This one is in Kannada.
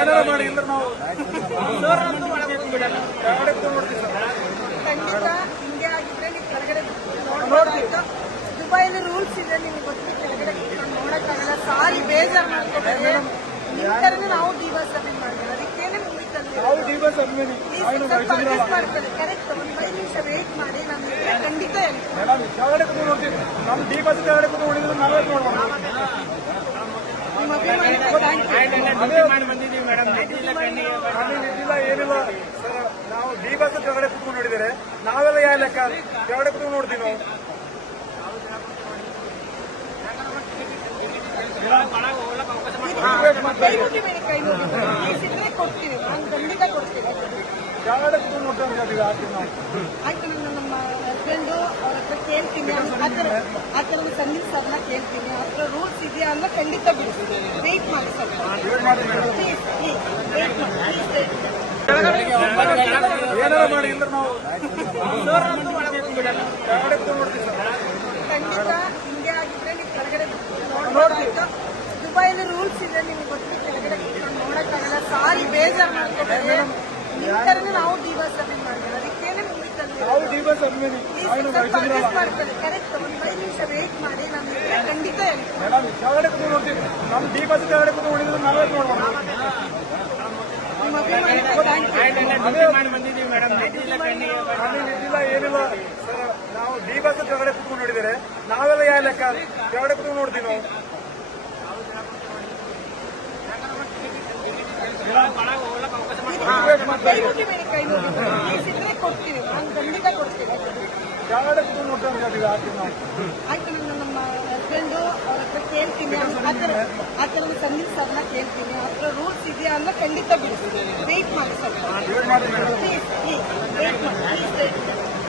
ಏನಾರ ಮಾಡಿ ಅಂದ್ರೆ ನಾವು ಖಂಡಿತ ಹಿಂಗೆ ಆಗಿದ್ರೆ ನೀವು ಕೆಳಗಡೆ ನೋಡ್ಬೇಕಾಯ್ತು. ದುಬೈಲಿ ರೂಲ್ಸ್ ಇದೆ, ನಿಮ್ಗೆ ಗೊತ್ತು. ಕೆಳಗಡೆ ನೋಡಕ್ಕಾಗಲ್ಲ. ಸಾರಿ, ಬೇಜಾರು ಮಾಡ್ಕೊಬೇಡಿ. ನಿಮ್ ತರನೇ ನಾವು ಡಿವೋರ್ಸ್ ಸಬ್ಮಿಟ್ ಮಾಡಿದ್ವಿ, ಅದಕ್ಕೇನೆ ಮೂವಿ ಮಾಡ್ತಾರೆ. ಕರೆಕ್ಟ್. ಒಂದು 5 ನಿಮಿಷ ವೇಟ್ ಮಾಡಿ. ನಮ್ಗೆ ಖಂಡಿತ ಕೆಳಗಡೆ ಕೂತು ನೋಡ್ತೀವಿ. ನಮ್ಮ ಡಿವೋರ್ಸ್ ಕೆಳಗಡೆ ಕೂತು ನೋಡಿದ್ರೆ ನಾವೇ ನೋಡ್ಬೋದು. ನಿಮ್ಮ ಅಭಿಮಾನಿಗೆ ಏನಿಲ್ಲ ಏನಿಲ್ಲ ಸರ್, ನಾವು ಡಿವೋರ್ಸ್ ಕೆಳಗಡೆ ಕೂತ್ಕೊಂಡು ನೋಡಿದರೆ ನಾವೆಲ್ಲ ಯಾವ ಲೆಕ್ಕ ಕೆಳಗಡೆ ಕೂತ್ಕೊಂಡು ನೋಡ್ತೀವಿ ನಾವು. ಕೈ ಮುಗಿದ್ರೆ ಕೊಡ್ತೀವಿ, ನಾನು ಖಂಡಿತ ಕೊಡ್ತೀವಿ. ಕೆಳಗಡೆ ಕೂತ್ಕೊಂಡು ನೋಡ್ತೀವಿ ನಾವು. ಆಯ್ತು, ನಾನು ನಮ್ಮ ಹಸ್ಬೆಂಡು ಅವ್ರ ಹತ್ರ ಕೇಳ್ತೀನಿ. ಆ ಥರದ ಸಂಗೀತ ಸರ್ನ ಕೇಳ್ತೀನಿ. ಆ ಥರ ರೂಲ್ಸ್ ಇದೆಯಾ ಅಂತ ಖಂಡಿತ ಬಿಡ್ತೀನಿ. ವೇಟ್ ಮಾಡಿ ಸ್ವಲ್ಪ. ಪ್ಲೀಸ್ ವೇಟ್ ಮಾಡಿ. ಏನಾರ ಮಾಡಿ ಅಂದ್ರೆ ನಾವು ಕೆಳಗಡೆ ಕೂತ್ಕೊಂಡು ನೋಡ್ತೀವಿ ಸರ್. ಖಂಡಿತ ಹಿಂಗೆ ಆಗಿದ್ರೆ ನೀವು ಕೆಳಗಡೆ ನೋಡ್ಬೇಕಾಯ್ತು. ದುಬೈಲಿ ರೂಲ್ಸ್ ಇದೆ, ನಿಮ್ಗೆ ಗೊತ್ತು. ಕೆಳಗಡೆ ನೋಡಕ್ಕಾಗಲ್ಲ. ಸಾರಿ, ಬೇಜಾರು ಮಾಡ್ಕೊಬೇಡಿ. ನಿಮ್ ತರನೇ ನಾವು ಡಿವೋರ್ಸ್ ಸಬ್ಮಿಟ್ ಮಾಡಿದ್ವಿ, ಅದಕ್ಕೇನೆ ಮೂವಿ ನಾವು ಡಿವೋರ್ಸ್ ಮಾಡ್ತಾರೆ. ಕರೆಕ್ಟ್. ಒಂದು 5 ನಿಮಿಷ ವೇಟ್ ಮಾಡಿ. ನಮ್ಗೆ ಖಂಡಿತ ಕೆಳಗಡೆ ಕೂತು ನೋಡ್ತೀವಿ. ನಮ್ಮ ಡಿವೋರ್ಸ್ ಕೆಳಗಡೆ ಕೂತು ನೋಡಿದ್ರೆ ನಾವೇ ನೋಡ್ಬೋದು. ನಿಮ್ಮ ಅಭಿಮಾನಿಗೆ ಇದಿಲ್ಲ ಏನಿಲ್ಲ ಸರ್, ನಾವು ಡಿವೋರ್ಸ್ ಕೆಳಗಡೆ ಕೂತ್ಕೊಂಡು ನೋಡಿದರೆ ನಾವೆಲ್ಲ ಯಾವ ಲೆಕ್ಕ ಕೆಳಗಡೆ ಕೂತ್ಕೊಂಡು ನೋಡ್ತೀವಿ ನಾವು. ಕೈ ಮುಗಿದ್ರೆ ಕೊಡ್ತೀವಿ, ನಾನು ಖಂಡಿತ ಕೊಡ್ತೀವಿ. ಕೆಳಗಡೆ ಕೂತ್ಕೊಂಡು ನೋಡ್ತೀವಿ ನಾವು. ಆಯ್ತು, ನಾನು ನಮ್ಮ ಹಸ್ಬೆಂಡು ಅವ್ರ ಹತ್ರ ಕೇಳ್ತೀನಿ. ಆ ಥರದ ಸಂಗೀತ ಸರ್ನ ಕೇಳ್ತೀನಿ. ಆ ಥರ ರೂಲ್ಸ್ ಇದೆಯಾ ಅಂತ ಖಂಡಿತ ಬಿಡ್ತೀನಿ. ವೇಟ್ ಮಾಡಿ.